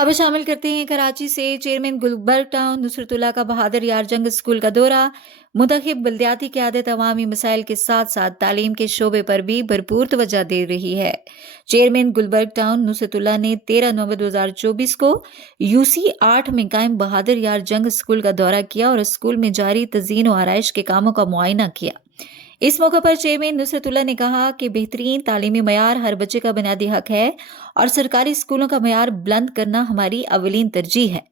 खबर शामिल करते हैं कराची से। चेयरमैन गुलबर्ग टाउन नुसरतुल्लाह का बहादुर यार जंग स्कूल का दौरा। मुंतखब बल्दियाती क़यादत अवामी मसाइल के साथ साथ तालीम के शोबे पर भी भरपूर तवज्जो दे रही है। चेयरमैन गुलबर्ग टाउन नुसरतुल्लाह ने 13 नवंबर 2024 को यूसी 8 में कायम बहादुर यार जंग स्कूल का दौरा किया और स्कूल में जारी तज़ीन व आराइश के कामों का मुआयना किया। इस मौके पर चेयरमैन नुसरतुल्लाह ने कहा कि बेहतरीन तालीमी मयार हर बच्चे का बुनियादी हक है और सरकारी स्कूलों का मयार बुलंद करना हमारी अवलीन तरजीह है।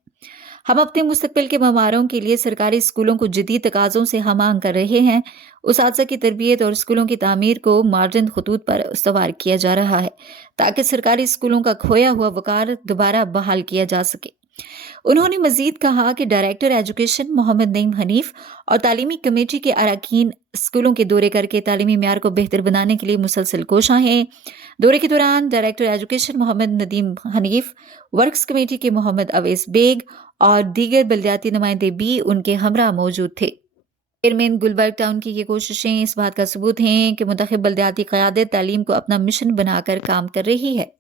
हम अपने मुस्तकबिल के ममारों के लिए सरकारी स्कूलों को जदीद तकाज़ों से हम-आहंग कर रहे हैं। उसातिज़ा की तरबियत और स्कूलों की तामीर को मॉडर्न खतूत पर इस्तवार किया जा रहा है ताकि सरकारी स्कूलों का खोया हुआ वकार दोबारा बहाल किया जा सके। उन्होंने मजीद कहा कि डायरेक्टर एजुकेशन मोहम्मद नईम हनीफ और तालीमी कमेटी के अरकान स्कूलों के दौरे करके तालीमी म्यार को बेहतर बनाने के लिए मुसलसल कोशां हैं। दौरे के दौरान director education Mohammad Nadeem Hanif, works committee के मोहम्मद अवैस बेग और दीगर बल्दियाती नुमाइंदे भी उनके हमरा मौजूद थे। चेयरमैन गुलबर्ग टाउन की ये कोशिशें इस बात का सबूत हैं कि मुंतखब बल्दियाती क़यादत तालीम को अपना मिशन बनाकर काम कर रही है।